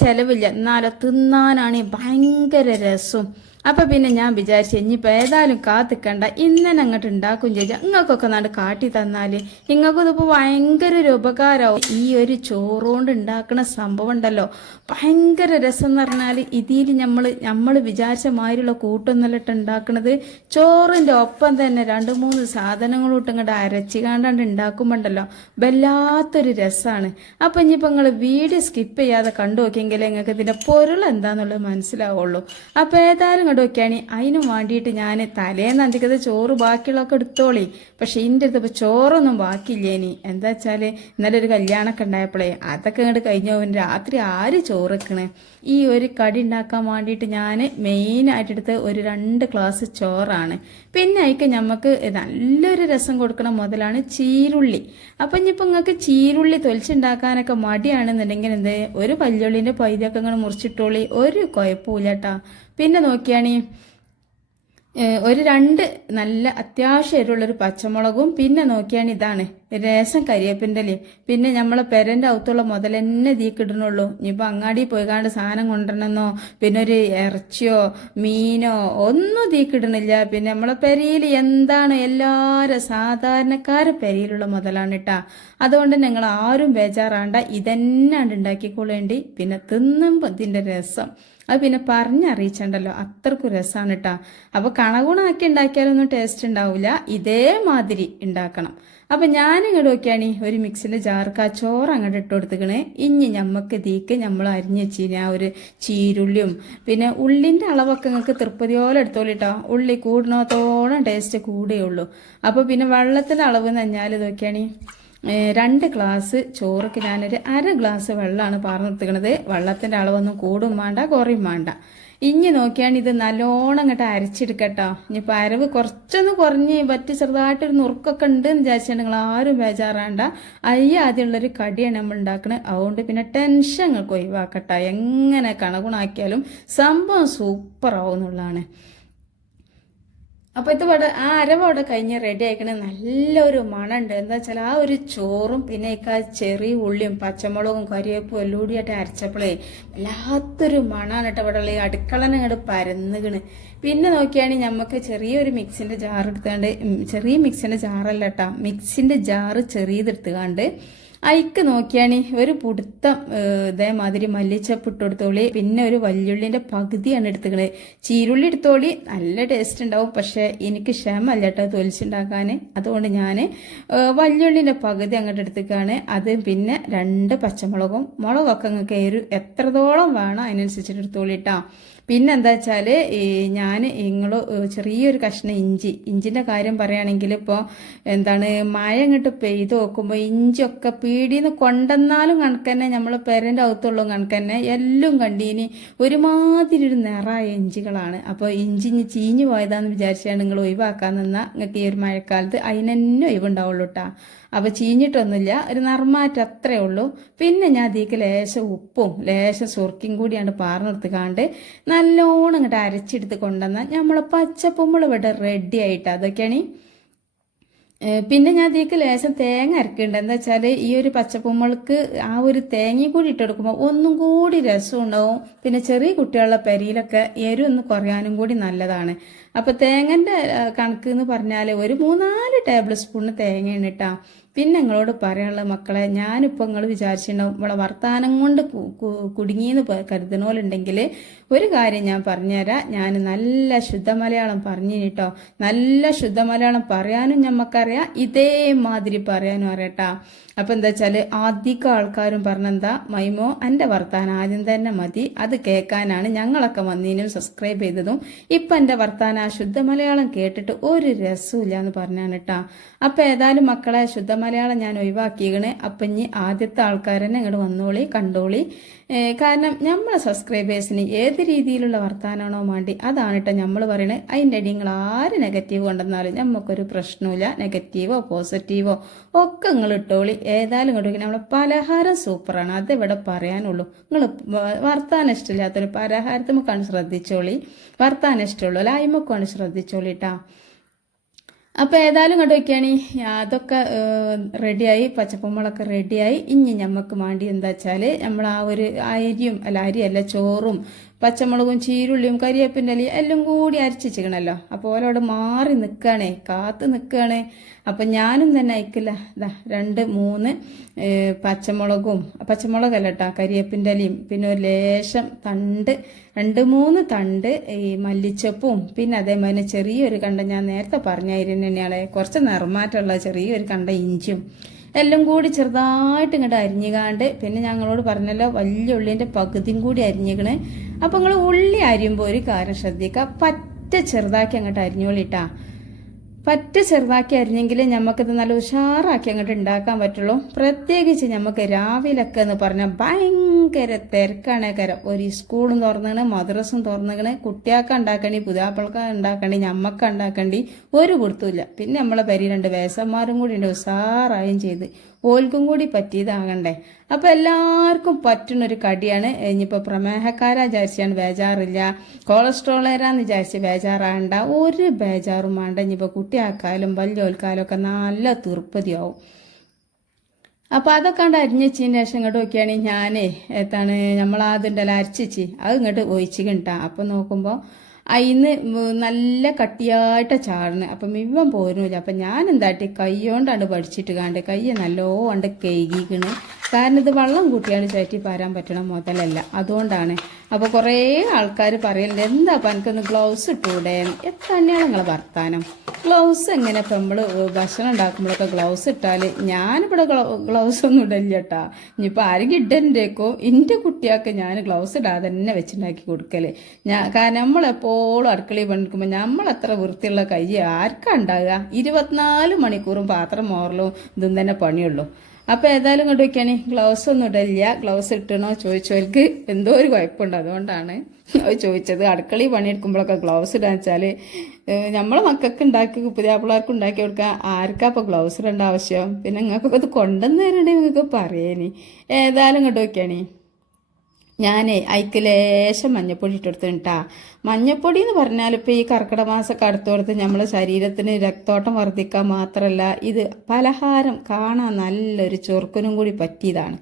ചെലവില്ല. എന്നാലോ തിന്നാനാണ് ഭയങ്കര രസവും അപ്പൊ പിന്നെ ഞാൻ വിചാരിച്ചു ഇനിയിപ്പൊ ഏതായാലും കാത്തിക്കണ്ട. ഇന്നലെ അങ്ങോട്ട് ഉണ്ടാക്കും ചേച്ചാ നിങ്ങൾക്കൊക്കെ നാട് കാട്ടി തന്നാൽ നിങ്ങൾക്കും ഇപ്പൊ ഭയങ്കര ഒരു ഉപകാരമാവും. ഈ ഒരു ചോറുകൊണ്ട് ഉണ്ടാക്കുന്ന സംഭവം ഉണ്ടല്ലോ. ഭയങ്കര രസം എന്ന് പറഞ്ഞാൽ ഇതിൽ നമ്മൾ നമ്മൾ വിചാരിച്ച മാതിരിയുള്ള കൂട്ടൊന്നല്ലിട്ട് ഉണ്ടാക്കണത്. ചോറിന്റെ ഒപ്പം തന്നെ രണ്ട് മൂന്ന് സാധനങ്ങളോട്ട് ഇങ്ങോട്ട് അരച്ച് കാണ്ടാണ്ട് ഉണ്ടാക്കുമ്പോണ്ടല്ലോ. വല്ലാത്തൊരു രസമാണ് അപ്പൊ ഇനിയിപ്പോ നിങ്ങൾ വീഡിയോ സ്കിപ്പ് ചെയ്യാതെ കണ്ടു നോക്കിയെങ്കിലേ നിങ്ങൾക്ക് ഇതിന്റെ പൊരുൾ എന്താന്നുള്ളത് മനസ്സിലാവുള്ളൂ. അപ്പൊ ഏതായാലും ഇങ്ങോട്ട് നോക്കിയാണ് അതിനും വേണ്ടിയിട്ട് ഞാൻ തലേന്ന് അന്തിക്കത് ചോറ് ബാക്കിയുള്ളതൊക്കെ എടുത്തോളി. പക്ഷെ ഇതിന്റെ അടുത്ത് ഇപ്പോൾ ചോറൊന്നും ബാക്കിയില്ല ഇനി എന്താ വെച്ചാൽ ഇന്നലെ ഒരു കല്യാണമൊക്കെ ഉണ്ടായപ്പോഴേ അതൊക്കെ ഇങ്ങോട്ട് കഴിഞ്ഞ. രാത്രി ആര് ചോറ് വെക്കണേ ഈ ഒരു കടി ഉണ്ടാക്കാൻ വേണ്ടിയിട്ട് ഞാൻ മെയിനായിട്ടെടുത്ത് ഒരു രണ്ട് ഗ്ലാസ് ചോറാണ്. പിന്നെ അതിക്ക് നമുക്ക് നല്ലൊരു രസം കൊടുക്കണ മുതലാണ് ചീരുള്ളി. അപ്പം ഇനിയിപ്പോൾ നിങ്ങൾക്ക് ചീരുള്ളി തൊലിച്ചുണ്ടാക്കാനൊക്കെ മടിയാണെന്നുണ്ടെങ്കിൽ എന്ത്? ഒരു പല്ലുള്ളിന്റെ പൈതൊക്കെ ഇങ്ങനെ മുറിച്ചിട്ടോളി. ഒരു കുഴപ്പമില്ല കേട്ടോ പിന്നെ നോക്കിയാണീ ഏഹ് ഒരു രണ്ട് നല്ല അത്യാവശ്യം എരിവുള്ളൊരു പച്ചമുളകും പിന്നെ നോക്കിയാണ് ഇതാണ്. രസം കരിയേപ്പിന്റെ പിന്നെ നമ്മളെ പെരന്റെ അകത്തുള്ള മുതൽ തന്നെ തീക്കിടണുള്ളൂ ഇനിയിപ്പോൾ അങ്ങാടി പോയിക്കാണ്ട് സാധനം കൊണ്ടുവരണമെന്നോ പിന്നെ ഒരു ഇറച്ചിയോ മീനോ ഒന്നും തീക്കിടണില്ല പിന്നെ നമ്മളെ പെരയിൽ എന്താണ് എല്ലാവരും സാധാരണക്കാരെ പെരയിലുള്ള മുതലാണ് കേട്ടാ അതുകൊണ്ട് നിങ്ങൾ ആരും ബേജാറാണ്ട. ഇതന്നെയാണ് ഉണ്ടാക്കിക്കൊള്ളേണ്ടി പിന്നെ തിന്നുമ്പോൾ ഇതിന്റെ രസം. അത് പിന്നെ പറഞ്ഞറിയിച്ചണ്ടല്ലോ. അത്രക്കും രസമാണ് കേട്ടാ അപ്പൊ കണകുണാക്കി ഉണ്ടാക്കിയാലൊന്നും ടേസ്റ്റ് ഉണ്ടാവില്ല ഇതേമാതിരി ഉണ്ടാക്കണം അപ്പൊ ഞാൻ ഇങ്ങോട്ട് നോക്കിയാണ് ഒരു മിക്സിന്റെ ജാർക്ക് ആ ചോറ് അങ്ങോട്ട് ഇട്ട് കൊടുത്തിക്കണേ ഇനി ഞമ്മക്ക് തീക്ക് നമ്മൾ അരിഞ്ഞ് വെച്ചിന് ആ ഒരു ചീരുള്ളിയും. പിന്നെ ഉള്ളിന്റെ അളവൊക്കെ നിങ്ങൾക്ക് തൃപ്പതിയോളം എടുത്തോളിട്ടോ. ഉള്ളി കൂടണത്തോളം ടേസ്റ്റ് കൂടെയുള്ളൂ. അപ്പൊ പിന്നെ വെള്ളത്തിന്റെ അളവ് എന്ന് പറഞ്ഞാൽ രണ്ട് ഗ്ലാസ് ചോറൊക്കെ ഞാനൊരു അര ഗ്ലാസ് വെള്ളമാണ് പാർന്നെടുത്തിക്കണത് വെള്ളത്തിന്റെ അളവൊന്നും കൂടും വേണ്ട കുറയും വേണ്ട. ഇനി നോക്കിയാണ് ഇത് നല്ലോണം അങ്ങോട്ട് അരച്ചെടുക്കട്ടോ. ഇനിയിപ്പോൾ അരവ് കുറച്ചൊന്ന് കുറഞ്ഞ് പറ്റി ചെറുതായിട്ടൊരു നുറുക്കൊക്കെ ഉണ്ട് എന്ന് വിചാരിച്ചാൽ നിങ്ങൾ ആരും ബേജാറാണ്ട. അയ്യ ആദ്യമുള്ളൊരു കടിയാണ് നമ്മൾ ഉണ്ടാക്കുന്നത് അതുകൊണ്ട് പിന്നെ ടെൻഷൻ നിങ്ങൾക്ക് ഒഴിവാക്കട്ടോ എങ്ങനെ കണകുണാക്കിയാലും സംഭവം സൂപ്പർ ആവും എന്നുള്ളതാണ് അപ്പൊ ഇത് ഇവിടെ ആ അരവട കഴിഞ്ഞ് റെഡി ആക്കണ നല്ലൊരു മണമുണ്ട് എന്താ വെച്ചാൽ ആ ഒരു ചോറും പിന്നെ ആ ചെറിയ ഉള്ളിയും പച്ചമുളകും കറിവേപ്പും എല്ലാം കൂടിയായിട്ട് അരച്ചപ്പോഴേ വല്ലാത്തൊരു മണാണ് കേട്ടോ ഇവിടെ ഉള്ള. അടുക്കളനെ ഇങ്ങോട്ട് പരന്നുകണ് പിന്നെ നോക്കിയാണെങ്കിൽ നമുക്ക് ചെറിയൊരു മിക്സിന്റെ ജാർ എടുത്തുകൊണ്ട് ചെറിയ മിക്സിന്റെ ജാറല്ല കേട്ടോ മിക്സിന്റെ ജാറ് ചെറിയതെടുത്തുകാണ്ട് അയക്ക് നോക്കിയാണി ഒരു പുടുത്തം ഇതേമാതിരി മല്ലിച്ചപ്പ് ഇട്ടുകൊടുത്തോളി പിന്നെ ഒരു വല്യുള്ളിന്റെ പകുതിയാണ് എടുത്തുകൾ. ചീരുള്ളി എടുത്തോളി നല്ല ടേസ്റ്റ് ഉണ്ടാവും. പക്ഷേ എനിക്ക് ക്ഷമല്ല കേട്ടോ തൊലിച്ചുണ്ടാക്കാൻ അതുകൊണ്ട് ഞാൻ വല്യുള്ളിന്റെ പകുതി അങ്ങോട്ട് എടുത്തേക്കാണ്. അത് പിന്നെ രണ്ട് പച്ചമുളകും മുളകൊക്കെ നിങ്ങൾക്ക് എരു എത്രത്തോളം വേണം അതിനനുസരിച്ചിട്ട് എടുത്തോളി കേട്ടോ പിന്നെ എന്താ വെച്ചാൽ ഞാൻ നിങ്ങൾ ചെറിയൊരു കഷ്ണം ഇഞ്ചി. ഇഞ്ചിന്റെ കാര്യം പറയുകയാണെങ്കിൽ ഇപ്പോൾ എന്താണ് മഴ ഇങ്ങോട്ട് പെയ്ത് നോക്കുമ്പോൾ ഇഞ്ചിയൊക്കെ പീടിന്ന് കൊണ്ടെന്നാലും കണക്കന്നെ നമ്മൾ പെരന്റെ അകത്തുള്ള കണക്കന്നെ എല്ലാം കണ്ടീനി ഒരുമാതിരി ഒരു നിറായ ഇഞ്ചികളാണ്. അപ്പോൾ ഇഞ്ചി ഇനി ചീഞ്ഞു പോയതാന്ന് വിചാരിച്ചാണ് നിങ്ങൾ ഒഴിവാക്കാൻ നിന്നാൽ നിങ്ങൾക്ക് ഈ ഒരു മഴക്കാലത്ത്. അതിനെന്നെ ഒഴിവുണ്ടാവുള്ളൂ കേട്ടോ അപ്പോൾ ചീഞ്ഞിട്ടൊന്നുമില്ല. ഒരു നർമാറ്റം അത്രേ ഉള്ളൂ. പിന്നെ ഞാൻ അതിലേക്ക് ലേശം ഉപ്പും ലേശം സുർക്കിയും കൂടിയാണ് പാർന്നെടുത്തുകാണ്ട് നല്ലോണം ഇങ്ങോട്ട് അരച്ചെടുത്ത് കൊണ്ടുവന്നാൽ നമ്മൾ പച്ചപ്പുമ്മൾ ഇവിടെ റെഡി ആയിട്ട് അതൊക്കെയാണ്. പിന്നെ ഞാൻ അതിലേക്ക് ലേശം തേങ്ങ അരക്കുന്നുണ്ട്. എന്താ വെച്ചാൽ ഈ ഒരു പച്ചപ്പുമ്മൾക്ക് ആ ഒരു തേങ്ങയും കൂടി ഇട്ട് കൊടുക്കുമ്പോൾ ഒന്നും കൂടി രസം ഉണ്ടാവും പിന്നെ ചെറിയ കുട്ടികളുടെ പെരിയിലൊക്കെ എരു ഒന്ന് കുറയാനും കൂടി നല്ലതാണ്. അപ്പൊ തേങ്ങന്റെ കണക്ക് എന്ന് പറഞ്ഞാൽ ഒരു മൂന്നാൽ ടേബിൾ സ്പൂണ് തേങ്ങയാണ് ഇട്ടാ പിന്നെ നിങ്ങളോട് പറയാനുള്ള മക്കളെ ഞാനിപ്പോൾ നിങ്ങൾ വിചാരിച്ചിട്ടുണ്ടാവും ഇവിടെ വർത്തമാനം കൊണ്ട് കുടുങ്ങിന്ന് കു- കുടുങ്ങിയെന്ന് ഉണ്ടെങ്കിൽ ഒരു കാര്യം ഞാൻ പറഞ്ഞുതരാം. ഞാൻ നല്ല ശുദ്ധ മലയാളം പറഞ്ഞു കേട്ടോ നല്ല ശുദ്ധ മലയാളം പറയാനും ഞമ്മക്കറിയാം ഇതേമാതിരി പറയാനും അറിയട്ടാ അപ്പൊ എന്താ വെച്ചാൽ അധികം ആൾക്കാരും പറഞ്ഞെന്താ മൈമോ എന്റെ വർത്താനം ആദ്യം തന്നെ മതി. അത് കേൾക്കാനാണ് ഞങ്ങളൊക്കെ വന്നതിനും സബ്സ്ക്രൈബ് ചെയ്തതും. ഇപ്പൊ എന്റെ വർത്താനം ആ ശുദ്ധ മലയാളം കേട്ടിട്ട് ഒരു രസമില്ല എന്ന് പറഞ്ഞാണ് കേട്ടാ അപ്പൊ ഏതായാലും മക്കളെ ശുദ്ധ മലയാളം ഞാൻ ഒഴിവാക്കിയേക്കണ്. അപ്പൊ ഇനി ആദ്യത്തെ ആൾക്കാർ തന്നെ ഇങ്ങോട്ട് വന്നോളി കണ്ടോളി. കാരണം നമ്മളെ സബ്സ്ക്രൈബേഴ്സിന് ഏത് രീതിയിലുള്ള വർത്താനാണോ വേണ്ടി അതാണ് കേട്ടോ നമ്മൾ പറയണത് അതിന്റെ അടി നിങ്ങൾ ആര് നെഗറ്റീവ് കൊണ്ടെന്നാലും നമുക്കൊരു പ്രശ്നമില്ല നെഗറ്റീവോ പോസിറ്റീവോ ഒക്കെ നിങ്ങൾ ഇട്ടോളി. ഏതായാലും ഇങ്ങോട്ട് നമ്മളെ പലഹാരം സൂപ്പറാണ് അത് ഇവിടെ പറയാനുള്ളൂ? നിങ്ങൾ വർത്താനം ഇഷ്ടമില്ലാത്തൊരു പലഹാരത്തുമൊക്കെയാണ് ശ്രദ്ധിച്ചോളി. വർത്താനം ഇഷ്ടമുള്ളൂ അല്ല ലായ്മക്കാണ് ശ്രദ്ധിച്ചോളി കേട്ടാ അപ്പോൾ ഏതായാലും കണ്ടു നോക്കിയാണ് അതൊക്കെ റെഡിയായി പച്ചപ്പുമ്പളൊക്കെ റെഡിയായി. ഇനി ഞമ്മക്ക് വേണ്ടി എന്താ വെച്ചാൽ നമ്മൾ ആ ഒരു അരിയും അല്ല അരിയല്ല ചോറും പച്ചമുളകും ചീരുള്ളിയും കരിയേപ്പിന്റെ അലി എല്ലാം കൂടി അരച്ചിച്ചിക്കണല്ലോ അപ്പോൾ ഓരോട് മാറി നിൽക്കുകയാണേ കാത്ത് നിൽക്കുകയാണ്. അപ്പം ഞാനും തന്നെ അയക്കില്ല. ഇതാ രണ്ട് മൂന്ന് പച്ചമുളകും പച്ചമുളകല്ല കേട്ടോ കരിയേപ്പിന്റെ അലിയും പിന്നെ ഒരു ലേശം തണ്ട് രണ്ട് മൂന്ന് തണ്ട് ഈ മല്ലിച്ചപ്പും. പിന്നെ അതേമാതിരി ചെറിയൊരു കണ്ട ഞാൻ നേരത്തെ പറഞ്ഞായിരുന്നു തന്നെയാണ്. കുറച്ച് നിറമാറ്റമുള്ള ചെറിയൊരു കണ്ട ഇഞ്ചിയും. എല്ലാം കൂടി ചെറുതായിട്ട് ഇങ്ങോട്ട് അരിഞ്ഞുകാണ്ട് പിന്നെ ഞങ്ങളോട് പറഞ്ഞല്ലോ വലിയ ഉള്ളിന്റെ പകുതിയും കൂടി അരിഞ്ഞിക്കണ്. അപ്പം നിങ്ങൾ ഉള്ളി അരിയുമ്പോൾ ഒരു കാര്യം ശ്രദ്ധിക്കുക പറ്റ ചെറുതാക്കി അങ്ങോട്ട് അരിഞ്ഞോളിട്ടാ. പറ്റ ചെറുതാക്കി അരിഞ്ഞെങ്കിൽ നമുക്കിത് നല്ല ഉഷാറാക്കി അങ്ങോട്ട് ഉണ്ടാക്കാൻ പറ്റുള്ളൂ. പ്രത്യേകിച്ച് നമുക്ക് രാവിലൊക്കെ എന്ന് പറഞ്ഞാൽ ഭയങ്കര തിരക്കാണ് ഒരു സ്കൂളും തുറന്നേണ് മദ്രസും തുറന്നണ് കുട്ടിയാക്ക ഉണ്ടാക്കണ്ടി പുതാപ്പിളക്ക ഉണ്ടാക്കണ്ടി ഞമ്മക്ക ഉണ്ടാക്കണ്ടി ഒരു കൊടുത്തില്ല. പിന്നെ നമ്മളെ പരി രണ്ട് വേസന്മാരും കൂടി ഉണ്ട് ഉഷാറായും ചെയ്ത്. ഓൽക്കും കൂടി പറ്റിയതാകണ്ടേ. അപ്പൊ എല്ലാവർക്കും പറ്റുന്നൊരു കടിയാണ്. ഇനിയിപ്പോ പ്രമേഹക്കാരാ വിചാരിച്ചാണ് ബേജാറില്ല. കൊളസ്ട്രോളേരാന്ന് വിചാരിച്ച് ബേജാറാകണ്ട. ഒരു ബേജാറും വേണ്ട. ഇനിയിപ്പോ കുട്ടിയാക്കാലും വലിയോൽക്കാലും ഒക്കെ നല്ല തീർപ്പതിയാവും. അപ്പൊ അതൊക്കെ കണ്ട് അരിഞ്ഞച്ചതിന് ശേഷം ഇങ്ങോട്ട് നോക്കിയാണെങ്കിൽ ഞാനേ എത്താണ് നമ്മളാതുണ്ടല്ലോ അരച്ചിച്ച്. അത് ഇങ്ങോട്ട് ഒഴിച്ച് കിട്ടാം. അപ്പൊ നോക്കുമ്പോ അതിന്ന് നല്ല കട്ടിയായിട്ട ചാടണ് അപ്പം ഇവൻ പോരുന്നില്ല. അപ്പം ഞാൻ എന്താട്ടി കൈ കൊണ്ടാണ് പഠിച്ചിട്ട് കാണ്ട് കൈ നല്ലോണ്ട് കഴുകിക്കണ്. കാരണം ഇത് വള്ളം കൂട്ടിയാണ് ചാറ്റി പാരാൻ പറ്റണ മുതലല്ല. അതുകൊണ്ടാണ്. അപ്പോൾ കുറേ ആൾക്കാർ പറയലുണ്ട് എന്താ അപ്പം എനിക്കൊന്ന് ഗ്ലൗസ് ഇട്ടൂടെ? എത്ര തന്നെയാണ് നിങ്ങളെ വർത്താനം? ഗ്ലൗസ് എങ്ങനെ ഇപ്പം നമ്മൾ ഭക്ഷണം ഉണ്ടാക്കുമ്പോഴൊക്കെ ഗ്ലൗസ് ഇട്ടാൽ ഞാനിവിടെ ഗ്ലൗസ് ഒന്നും ഇടില്ല കേട്ടാ ഇനിയിപ്പോൾ ആരെങ്കിലും ഇടേണ്ടേക്കോ എന്റെ കുട്ടിയൊക്കെ ഞാൻ ഗ്ലൗസ് ഇടാതെ തന്നെ വെച്ചുണ്ടാക്കി കൊടുക്കൽ. ഞാൻ കാരണം നമ്മളെപ്പോഴും അടുക്കളയിൽ പണിക്കുമ്പോൾ നമ്മൾ അത്ര വൃത്തിയുള്ള കൈ ആർക്കാ ഉണ്ടാകുക ഇരുപത്തിനാല് മണിക്കൂറും പാത്രം മോറലും ഇതും തന്നെ പണിയുള്ളൂ. അപ്പോൾ ഏതായാലും ഇങ്ങോട്ട് വെക്കാണ് ഗ്ലൗസ് ഒന്നും ഇടില്ല ഗ്ലൗസ് ഇട്ടണോ ചോദിച്ചവർക്ക് എന്തോ ഒരു കുഴപ്പമുണ്ട്. അതുകൊണ്ടാണ് ചോദിച്ചത്. അടുക്കളയിൽ പണിയെടുക്കുമ്പോഴൊക്കെ ഗ്ലൗസ് ഇടാന്ന് വെച്ചാൽ നമ്മളെ മക്കൾക്ക് ഉണ്ടാക്കി പുതിയാപ്പിള്ളേർക്ക് ഉണ്ടാക്കി കൊടുക്കുക ആർക്കാ ഇപ്പോൾ ഗ്ലൗസ് ഇടേണ്ട ആവശ്യം? പിന്നെ നിങ്ങൾക്കൊക്കെ ഇത് കൊണ്ടുവന്നു തരണ്ടേ നിങ്ങൾക്ക് പറയേനി. ഏതായാലും ഇങ്ങോട്ട് വെക്കാണേ ഞാനേ അയക്ക് ലേശം മഞ്ഞപ്പൊടി ഇട്ടെടുത്തിട്ടാ മഞ്ഞപ്പൊടി എന്ന് പറഞ്ഞാൽ ഇപ്പോൾ ഈ കർക്കിടക മാസമൊക്കെ അടുത്ത് നമ്മളെ ശരീരത്തിന് രക്തോട്ടം വർദ്ധിക്കാൻ മാത്രമല്ല ഇത് പലഹാരം കാണാൻ നല്ലൊരു ചൊറുക്കനും കൂടി പറ്റിയതാണ്.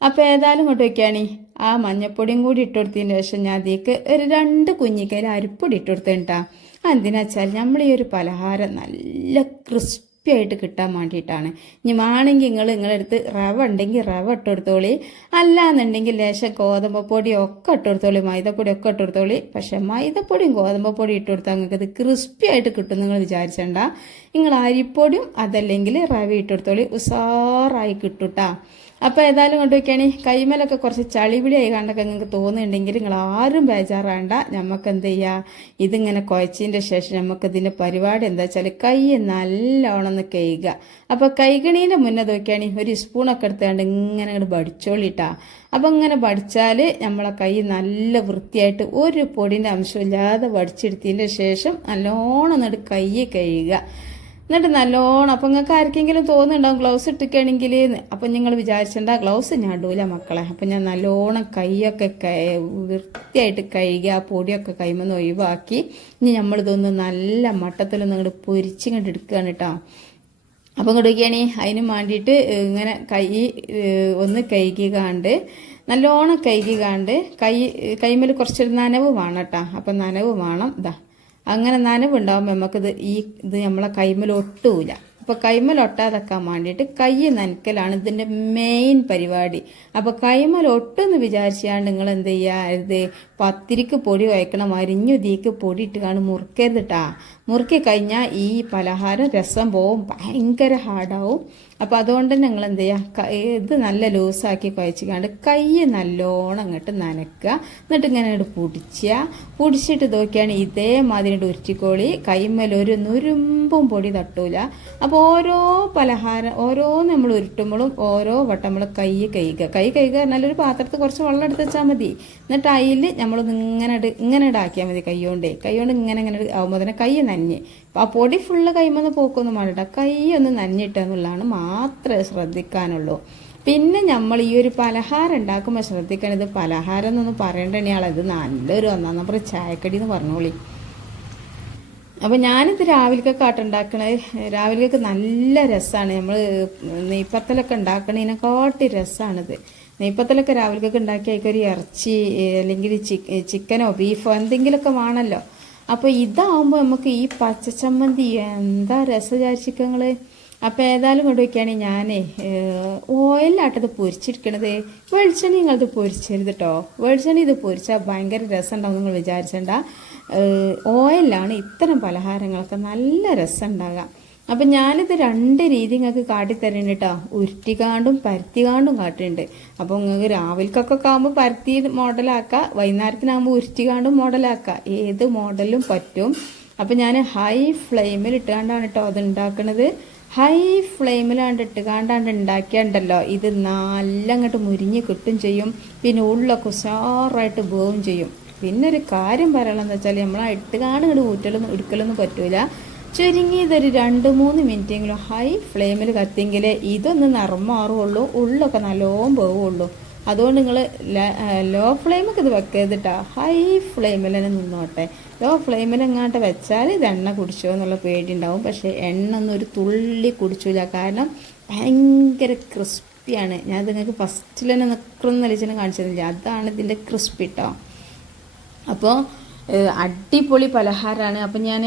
അപ്പോൾ ഏതായാലും ഇങ്ങോട്ട് വയ്ക്കുകയാണ് ആ മഞ്ഞപ്പൊടിയും കൂടി ഇട്ടുകൊടുത്തതിന് ശേഷം ഞാൻ അതിലേക്ക് ഒരു രണ്ട് കുഞ്ഞിക്കയിൽ അരിപ്പൊടി ഇട്ടുകൊടുത്തിട്ടാ എന്തിനാ വെച്ചാൽ നമ്മൾ ഈ ഒരു പലഹാരം നല്ല ക്രിസ്പി ആയിട്ട് കിട്ടാൻ വേണ്ടിയിട്ടാണ്. ഇനി വേണമെങ്കിൽ നിങ്ങൾ നിങ്ങളെടുത്ത് റവ ഉണ്ടെങ്കിൽ റവ ഇട്ട് കൊടുത്തോളി അല്ലാന്നുണ്ടെങ്കിൽ ലേശം ഗോതമ്പ് പൊടി ഒക്കെ ഇട്ട് കൊടുത്തോളി മൈദപ്പൊടി ഒക്കെ ഇട്ട് കൊടുത്തോളി പക്ഷെ മൈദപ്പൊടിയും ഗോതമ്പ് പൊടി ഇട്ട് കൊടുത്താൽ നിങ്ങൾക്ക് ഇത് ക്രിസ്പി ആയിട്ട് കിട്ടും നിങ്ങൾ വിചാരിച്ചണ്ട. നിങ്ങൾ അരിപ്പൊടിയും അതല്ലെങ്കിൽ റവ ഇട്ട് കൊടുത്തോളി. ഉസാറായി കിട്ടുട്ടാ അപ്പോൾ ഏതായാലും കൊണ്ട് വയ്ക്കുകയാണെ കൈമേലൊക്കെ കുറച്ച് ചളിപിളിയായി കണ്ടൊക്കെ നിങ്ങൾക്ക് തോന്നുന്നുണ്ടെങ്കിൽ നിങ്ങൾ ആരും ബേജാറാണ്ട. നമുക്ക് എന്ത് ചെയ്യുക ഇതിങ്ങനെ കുഴച്ചതിന്റെ ശേഷം നമുക്ക് ഇതിന്റെ പരിപാടി എന്താ വെച്ചാൽ കൈ നല്ലോണം ഒന്ന് കഴുകുക. അപ്പോൾ കൈകണീന്റെ മുന്നേ നോക്കുകയാണെങ്കിൽ ഒരു സ്പൂണൊക്കെ എടുത്തുകൊണ്ട് ഇങ്ങനെ അങ്ങോട്ട് പഠിച്ചോളിട്ടാ അപ്പോൾ ഇങ്ങനെ പഠിച്ചാൽ നമ്മളെ കൈ നല്ല വൃത്തിയായിട്ട് ഒരു പൊടിന്റെ അംശമില്ലാതെ വടിച്ചെടുത്തതിന്റെ ശേഷം നല്ലോണം എന്നിട്ട് കൈ കഴുകുക. എന്നിട്ട് നല്ലോണം അപ്പം നിങ്ങൾക്ക് ആർക്കെങ്കിലും തോന്നുന്നുണ്ടാവും ഗ്ലൗസ് ഇട്ടിക്കണമെങ്കിൽ അപ്പം നിങ്ങൾ വിചാരിച്ചിട്ടുണ്ടാ ഗ്ലൗസ് ഞാൻ ഇടൂല മക്കളെ. അപ്പം ഞാൻ നല്ലോണം കൈയൊക്കെ വൃത്തിയായിട്ട് കഴുകി ആ പൊടിയൊക്കെ കൈമെന്ന് ഒഴിവാക്കി ഇനി നമ്മളിതൊന്ന് നല്ല മട്ടത്തിൽ ഇങ്ങോട്ട് പൊരിച്ചിങ്ങോട്ട് എടുക്കുകയാണ് കേട്ടോ അപ്പം കൊടുക്കുകയാണെ അതിന് വേണ്ടിയിട്ട് ഇങ്ങനെ കൈ ഒന്ന് കഴുകി കാണ്ട് നല്ലോണം കഴുകി കാണ്ട് കൈ കൈമേൽ കുറച്ചൊരു നനവ് വേണം കേട്ടോ അപ്പം നനവ് വേണം ഇതാ അങ്ങനെ നനവുണ്ടാകുമ്പോൾ നമുക്കിത് ഈ ഇത് നമ്മളെ കൈമൽ ഒട്ടൂല. അപ്പോൾ കൈമൽ ഒട്ടാതെക്കാൻ വേണ്ടിയിട്ട് കൈ നനക്കലാണ് ഇതിന്റെ മെയിൻ പരിപാടി. അപ്പോൾ കൈമൽ ഒട്ടെന്ന് വിചാരിച്ചാണ് നിങ്ങൾ എന്ത് ചെയ്യരുത് പത്തിരിക്ക് പൊടി കുഴക്കണം അരിഞ്ഞു തീക്ക് പൊടി ഇട്ട് കാണും മുറുക്കരുത് കേട്ടാ മുറുക്കി കഴിഞ്ഞാൽ ഈ പലഹാരം രസം പോവും ഭയങ്കര ഹാർഡാവും അപ്പോൾ അതുകൊണ്ട് തന്നെ നിങ്ങൾ എന്ത് ചെയ്യുക ഇത് നല്ല ലൂസാക്കി കുഴച്ചിക്കാണ്ട് കൈ നല്ലോണം അങ്ങോട്ട് നനക്കുക. എന്നിട്ട് ഇങ്ങനെ അങ്ങോട്ട് പൊടിച്ചുക പൊടിച്ചിട്ട് നോക്കിയാണ് ഇതേമാതിരി ഉരുറ്റിക്കോളി കൈമേൽ ഒരു നുരുമ്പും പൊടി തട്ടൂല. അപ്പോൾ ഓരോ പലഹാരം ഓരോ നമ്മൾ ഉരുട്ടുമ്പോഴും ഓരോ വട്ടം നമ്മൾ കൈ കഴുകുക. കൈ കഴുകുക പറഞ്ഞാൽ ഒരു പാത്രത്തിൽ കുറച്ച് വെള്ളം എടുത്ത് വെച്ചാൽ മതി. എന്നിട്ട് അതിൽ നമ്മളൊന്ന് ഇങ്ങനെ ഇങ്ങനെ ഇടാക്കിയാൽ മതി കൈ കൊണ്ടേ. കൈ കൊണ്ട് ഇങ്ങനെ ഇങ്ങനെ ആകുമ്പോൾ തന്നെ കൈ നനഞ്ഞ് ആ പൊടി ഫുള്ള് കൈമൊന്ന് പോക്കൊന്നും വേണ്ട കൈ ഒന്ന് നനഞ്ഞിട്ടെന്നുള്ളതാണ് മാത്രമേ ശ്രദ്ധിക്കാനുള്ളൂ. പിന്നെ നമ്മൾ ഈ ഒരു പലഹാരം ഉണ്ടാക്കുമ്പോൾ ശ്രദ്ധിക്കണം. ഇത് പലഹാരം എന്നൊന്നും പറയേണ്ട ഇനിയാളെ. ഇത് നല്ലൊരു ഒന്നാം. നമ്പർ ചായക്കടി എന്ന് പറഞ്ഞോളി. അപ്പോൾ ഞാനിത് രാവിലേക്കൊക്കെ ആട്ടുണ്ടാക്കണത് രാവിലേക്കൊക്കെ നല്ല രസമാണ് നമ്മൾ നെയ്പ്പത്തലൊക്കെ ഉണ്ടാക്കണതിനെക്കാട്ടി രസമാണിത് നെയ്പ്പത്തലൊക്കെ രാവിലേക്കൊക്കെ ഉണ്ടാക്കി അതിക്കൊരു ഇറച്ചി അല്ലെങ്കിൽ ചിക്കനോ ബീഫോ എന്തെങ്കിലുമൊക്കെ വേണമല്ലോ. അപ്പോൾ ഇതാവുമ്പോൾ നമുക്ക് ഈ പച്ചച്ചമ്മന്തി എന്താ രസചാരിച്ചിക്കങ്ങൾ അപ്പോൾ ഏതായാലും കൊണ്ട് വയ്ക്കുകയാണെങ്കിൽ ഞാനേ ഓയിലാട്ടത് പൊരിച്ചിരിക്കണത്. വെളിച്ചെണ്ണ നിങ്ങളത് പൊരിച്ചരുത് കേട്ടോ വെളിച്ചെണ്ണ ഇത് പൊരിച്ചാൽ ഭയങ്കര രസം ഉണ്ടാവും നിങ്ങൾ വിചാരിച്ചണ്ട. ഓയിലാണ് ഇത്തരം പലഹാരങ്ങളൊക്കെ നല്ല രസം ഉണ്ടാകാം അപ്പം ഞാനിത് രണ്ട് രീതി നിങ്ങൾക്ക് കാട്ടിത്തരുന്നുണ്ട് കേട്ടോ ഉരുട്ടിക്കാണ്ടും പരത്തിക്കാണ്ടും കാട്ടുന്നുണ്ട് അപ്പോൾ നിങ്ങൾക്ക് രാവിലേക്കൊക്കെ ആകുമ്പോൾ പരത്തി മോഡലാക്കാം വൈകുന്നേരത്തിനാകുമ്പോൾ ഉരുട്ടിക്കാണ്ടും മോഡലാക്കുക ഏത് മോഡലും പറ്റും. അപ്പം ഞാൻ ഹൈ ഫ്ലെയിമിൽ ഇട്ടുകൊണ്ടാണ് കേട്ടോ അത് ഉണ്ടാക്കുന്നത് ഹൈ ഫ്ലെയിമിലാണ്ട് ഇട്ടുകാണ്ടാണ്ട് ഉണ്ടാക്കിയാണ്ടല്ലോ ഇത് നല്ല അങ്ങോട്ട് മുരിഞ്ഞ് കിട്ടും ചെയ്യും. പിന്നെ ഉള്ളൊക്കെ ഉഷാറായിട്ട് പോവും ചെയ്യും. പിന്നെ ഒരു കാര്യം പറയണമെന്ന് വെച്ചാൽ നമ്മൾ ഇട്ടുകാണ്ട് ഇങ്ങോട്ട് ഊറ്റലൊന്നും എടുക്കലൊന്നും പറ്റൂല. ചുരുങ്ങിയതൊരു രണ്ട് മൂന്ന് മിനിറ്റെങ്കിലും ഹൈ ഫ്ലെയിമിൽ കത്തിയെങ്കിലേ ഇതൊന്ന് നിറം മാറുള്ളൂ ഉള്ളൊക്കെ നല്ലോണം പോവുള്ളൂ അതുകൊണ്ട് നിങ്ങൾ ലോ ഫ്ലെയിമൊക്കെ ഇത് വെക്കരുതിട്ടാ ഹൈ ഫ്ലെയിമിൽ തന്നെ നിന്നോട്ടെ. ലോ ഫ്ലെയിമിൽ എങ്ങാണ്ട് വെച്ചാൽ ഇത് എണ്ണ കുടിച്ചോ എന്നുള്ള പേടി ഉണ്ടാവും പക്ഷേ എണ്ണ ഒന്നും ഒരു തുള്ളി കുടിച്ചില്ല കാരണം ഭയങ്കര ക്രിസ്പിയാണ് ഞാൻ നിങ്ങൾക്ക് ഫസ്റ്റിൽ തന്നെ നിൽക്കുന്ന നിലച്ചിട്ട് കാണിച്ചതില്ല അതാണ് ഇതിന്റെ ക്രിസ്പി കേട്ടോ അപ്പോൾ അടിപൊളി പലഹാരമാണ് അപ്പം ഞാൻ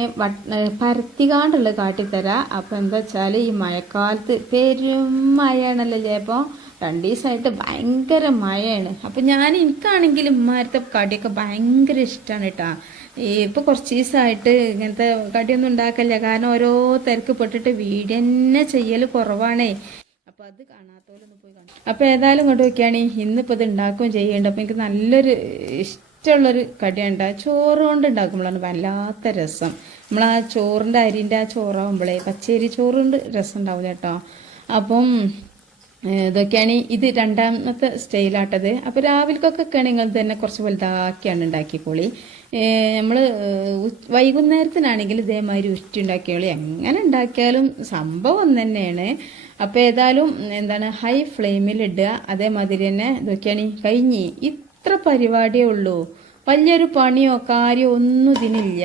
പരത്തികാണ്ടുള്ളത് കാട്ടിത്തരാം. അപ്പം എന്താ വെച്ചാൽ ഈ മഴക്കാലത്ത് പെരും മഴയാണല്ലോ ചിലപ്പോൾ രണ്ട് ദിവസമായിട്ട് ഭയങ്കര മഴയാണ്. അപ്പം ഞാൻ എനിക്കാണെങ്കിൽ ഇമ്മാരത്തെ കടിയൊക്കെ ഭയങ്കര ഇഷ്ടമാണ് കേട്ടോ ഇപ്പോൾ കുറച്ച് ദിവസമായിട്ട് ഇങ്ങനത്തെ കടിയൊന്നും ഉണ്ടാക്കല്ല കാരണം ഓരോ തിരക്ക് പെട്ടിട്ട് വീട് തന്നെ ചെയ്യൽ കുറവാണേ. അപ്പോൾ അത് കാണാത്തോലൊന്ന് പോയി കാണും അപ്പോൾ ഏതായാലും കൊണ്ട് നോക്കിയാണെങ്കിൽ ഇന്നിപ്പോൾ ഇത് ഉണ്ടാക്കുകയും ചെയ്യേണ്ട. അപ്പോൾ എനിക്ക് നല്ലൊരു ഇഷ്ടമുള്ളൊരു കടിയുണ്ട്. ആ ചോറ് കൊണ്ട് ഉണ്ടാക്കുമ്പോഴാണ് വല്ലാത്ത രസം. നമ്മൾ ആ ചോറിന്റെ അരിന്റെ ആ ചോറാകുമ്പോഴേ പച്ചരി ചോറുകൊണ്ട് രസം ഉണ്ടാവില്ല കേട്ടോ. അപ്പം ഇതൊക്കെയാണ് ഇത് രണ്ടാമത്തെ സ്റ്റൈലാട്ടത്. അപ്പോൾ രാവിലേക്കൊക്കെ നിങ്ങൾ തന്നെ കുറച്ച് വലുതാക്കിയാണ് ഉണ്ടാക്കിക്കോളി. നമ്മൾ വൈകുന്നേരത്തിനാണെങ്കിൽ ഇതേമാതിരി ഉരുട്ടി ഉണ്ടാക്കിയോളി എങ്ങനെ ഉണ്ടാക്കിയാലും സംഭവം തന്നെയാണ്. അപ്പോൾ ഏതായാലും എന്താണ് ഹൈ ഫ്ലെയിമിൽ ഇടുക അതേമാതിരി തന്നെ ഇതൊക്കെയാണ് കഴിഞ്ഞ്. ഇത്ര പരിപാടിയേ ഉള്ളൂ. വലിയൊരു പണിയോ കാര്യമോ ഒന്നും ഇതിനില്ല.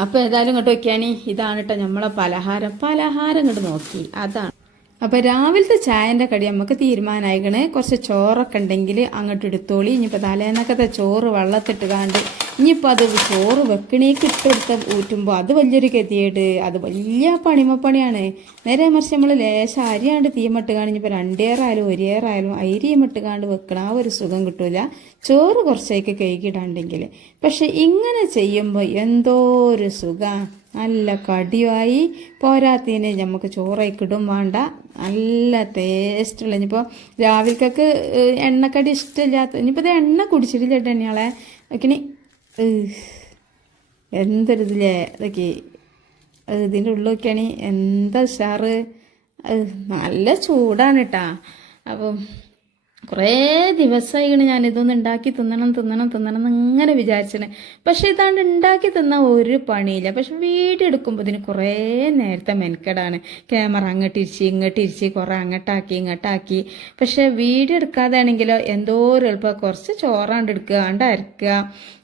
അപ്പോൾ ഏതായാലും ഇങ്ങോട്ട് നോക്കിയാണി ഇതാണ് കേട്ടോ നമ്മളെ പലഹാരം. പലഹാരം ഇങ്ങോട്ട് നോക്കി. അതാണ്. അപ്പോൾ രാവിലത്തെ ചായന്റെ കടി നമുക്ക് തീരുമാനമായിക്കണേ കുറച്ച് ചോറൊക്കെ ഉണ്ടെങ്കിൽ അങ്ങോട്ട് എടുത്തോളി. ഇനിയിപ്പോൾ തലേന്നൊക്കെ ചോറ് വെള്ളത്തിട്ട് കാണ്ട് ഇനിയിപ്പോൾ അത് ചോറ് വെക്കണേക്ക് ഇട്ടെടുത്ത ഊറ്റുമ്പോൾ അത് വലിയൊരു ഗതിയേട് അത് വലിയ പണിമപ്പണിയാണ്. നേരെ മറിച്ച് നമ്മൾ ലേശം അരിയാണ്ട് തീമട്ടുകാണ് ഇനിയിപ്പോൾ രണ്ടേറായാലും ഒരേറായാലും അരിയുമിട്ട് കാണ്ട് വെക്കണ ആ ഒരു സുഖം കിട്ടൂല. ചോറ് കുറച്ചേക്ക് കഴുകിയിടാണ്ടെങ്കിൽ. പക്ഷെ ഇങ്ങനെ ചെയ്യുമ്പോൾ എന്തോ ഒരു സുഖം. നല്ല കടിയായി പോരാത്തതിന് നമുക്ക് ചോറയ്ക്കിടും വേണ്ട. നല്ല ടേസ്റ്റുള്ള ഇനിയിപ്പോൾ രാവിലേക്കൊക്കെ എണ്ണക്കടി ഇഷ്ടമില്ലാത്ത ഇനിയിപ്പോൾ ഇത് എണ്ണ കുടിച്ചിട്ടില്ല എണ്ണയാളെ ഇനി എന്തൊരിതില്ലേ ഇതൊക്കെ ഇതിന്റെ ഉള്ളിലൊക്കെയാണ് എന്താ ഉഷാറ്? നല്ല ചൂടാണ് കേട്ടാ അപ്പം കുറേ ദിവസമായിക്കണ് ഞാൻ ഇതൊന്ന് ഉണ്ടാക്കി തിന്നണം തിന്നണം തിന്നണം എന്ന് ഇങ്ങനെ പക്ഷെ ഇതാണ്ട് ഉണ്ടാക്കി തിന്ന ഒരു പണിയില്ല. പക്ഷെ വീഡിയോ എടുക്കുമ്പോൾ ഇതിന് കുറേ നേരത്തെ മെനക്കെടാണ്. ക്യാമറ അങ്ങോട്ട് ഇരിച്ച് ഇങ്ങോട്ട് ഇരിച്ച് കുറേ അങ്ങോട്ടാക്കി ഇങ്ങോട്ടാക്കി. പക്ഷെ വീഡിയോ എടുക്കാതെ ആണെങ്കിലോ എന്തോ ഒരു എളുപ്പം. കുറച്ച് ചോറാണ്ട് എടുക്കുക അണ്ട് അരക്കുക.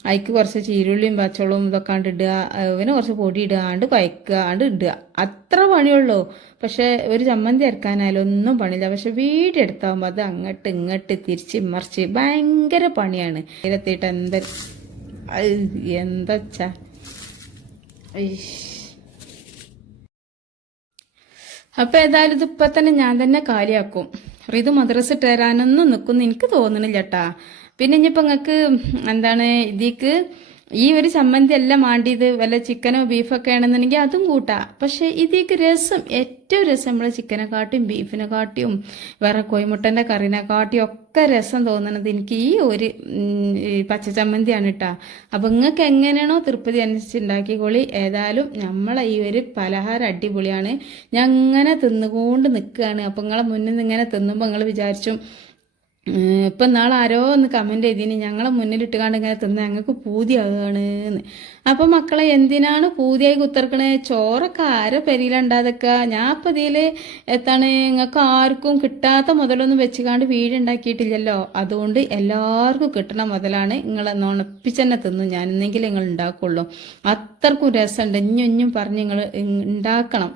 അതിക്ക് കുറച്ച് ചീരുള്ളിയും പച്ചവളവും ഇതൊക്കെ ആണ്ട് ഇടുക പിന്നെ കുറച്ച് പൊടി ഇടാണ്ട് ആണ്ട് കുഴക്കുക ആണ്ട് ഇടുക. അത്ര പണിയുള്ളൂ. പക്ഷെ ഒരു ചമ്മന്തി ഇറക്കാനായാലും ഒന്നും പണിയില്ല. പക്ഷെ വീടെടുത്താകുമ്പോൾ അത് അങ്ങോട്ട് ഇങ്ങോട്ട് തിരിച്ച് മറിച്ച് ഭയങ്കര പണിയാണ്. ഇതിലെത്തിയിട്ട് എന്താ എന്താച്ചാ അപ്പൊ ഏതായാലും ഇതിപ്പോ തന്നെ ഞാൻ തന്നെ കാലിയാക്കും. റിതു മദ്രസ് ഇട്ട് തരാനൊന്നും നിൽക്കുന്നു എനിക്ക് തോന്നണില്ല കേട്ടാ പിന്നെ ഇനിയിപ്പോൾ നിങ്ങൾക്ക് എന്താണ് ഇതിക്ക് ഈ ഒരു ചമ്മന്തി അല്ല മാണ്ടിയത് വല്ല ചിക്കനോ ബീഫോ ഒക്കെ ആണെന്നുണ്ടെങ്കിൽ അതും കൂട്ടാം. പക്ഷെ ഇതിക്ക് രസം ഏറ്റവും രസം നമ്മൾ ചിക്കനെ കാട്ടിയും ബീഫിനെ കാട്ടിയും വേറെ കോയിമുട്ടന്റെ കറിനെ കാട്ടിയും ഒക്കെ രസം തോന്നുന്നത് എനിക്ക് ഈ ഒരു പച്ച ചമ്മന്തിയാണ് കേട്ടോ. അപ്പം നിങ്ങൾക്ക് എങ്ങനെയാണോ തൃപ്തി അനുസരിച്ച് ഉണ്ടാക്കിക്കോളി ഏതായാലും നമ്മളെ ഈ ഒരു പലഹാരം അടിപൊളിയാണ്. ഞാൻ അങ്ങനെ തിന്നുകൊണ്ട് നിൽക്കുകയാണ് അപ്പം നിങ്ങളെ മുന്നിൽ നിന്ന് ഇങ്ങനെ തിന്നുമ്പോൾ നിങ്ങൾ വിചാരിച്ചും ഇപ്പൊ നാളെ ആരോ ഒന്ന് കമന്റ് ചെയ്തിന് ഞങ്ങളെ മുന്നിലിട്ട് കണ്ട് ഇങ്ങനെ തിന്ന ഞങ്ങൾക്ക് പൂതിയാകുകയാണ് എന്ന് അപ്പൊ മക്കളെ എന്തിനാണ് പൂതിയായി കുത്തിറക്കണേ ചോറൊക്കെ ആരെ പെരിയിലുണ്ടാതൊക്ക ഞാൻ ഇപ്പൊ ഇതിൽ എത്താണ് നിങ്ങൾക്ക് ആർക്കും കിട്ടാത്ത മുതലൊന്നും വെച്ചുകാണ്ട് വീടുണ്ടാക്കിയിട്ടില്ലല്ലോ. അതുകൊണ്ട് എല്ലാവർക്കും കിട്ടണ മുതലാണ് നിങ്ങളെ നുണപ്പിച്ചെന്നെ തിന്നു. ഞാൻ എന്നെങ്കിലും നിങ്ങൾ ഉണ്ടാക്കുള്ളൂ അത്രക്കും രസമുണ്ട് ഇഞ്ഞും ഇഞ്ഞും പറഞ്ഞ് നിങ്ങൾ ഉണ്ടാക്കണം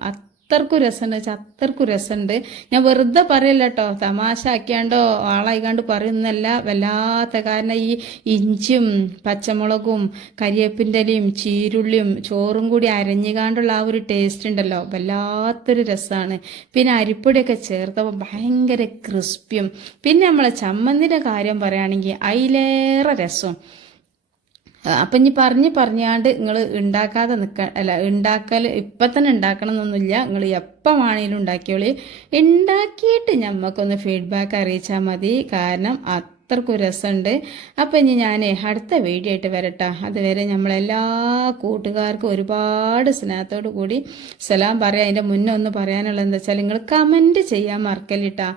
അത്രക്കും രസമുണ്ട് വെച്ചാൽ അത്രക്കും രസമുണ്ട്. ഞാൻ വെറുതെ പറയല്ല കേട്ടോ തമാശ ആക്കിയാണ്ടോ ആളായിക്കാണ്ട് പറയുന്നല്ല വല്ലാത്ത കാരണം ഈ ഇഞ്ചും പച്ചമുളകും കരിയേപ്പിന്റെ ഇലയും ചീരുള്ളിയും ചോറും കൂടി അരഞ്ഞുകാണ്ടുള്ള ആ ഒരു ടേസ്റ്റ് ഉണ്ടല്ലോ. വല്ലാത്തൊരു രസമാണ് പിന്നെ അരിപ്പൊടിയൊക്കെ ചേർത്തപ്പോൾ ഭയങ്കര ക്രിസ്പിയും പിന്നെ നമ്മളെ ചമ്മന്തിന്റെ കാര്യം പറയുകയാണെങ്കിൽ അതിലേറെ രസം. അപ്പം ഇനി പറഞ്ഞ് പറഞ്ഞാണ്ട് നിങ്ങൾ ഉണ്ടാക്കാതെ നിൽക്ക അല്ല ഉണ്ടാക്കൽ ഇപ്പം തന്നെ ഉണ്ടാക്കണം എന്നൊന്നുമില്ല നിങ്ങൾ എപ്പം വേണേലും ഉണ്ടാക്കിയോളി ഉണ്ടാക്കിയിട്ട് ഞമ്മക്കൊന്ന് ഫീഡ്ബാക്ക് അറിയിച്ചാൽ മതി. കാരണം അത്രക്കും രസമുണ്ട് അപ്പം ഇനി ഞാൻ അടുത്ത വീഡിയോ ആയിട്ട് വരട്ടെ. അതുവരെ നമ്മളെല്ലാ കൂട്ടുകാർക്കും ഒരുപാട് സ്നേഹത്തോടു കൂടി സലാം പറയാം. അതിന്റെ മുന്നേ ഒന്ന് പറയാനുള്ളത് എന്താ വെച്ചാൽ നിങ്ങൾ കമന്റ് ചെയ്യാൻ മറക്കല്ലിട്ടാ.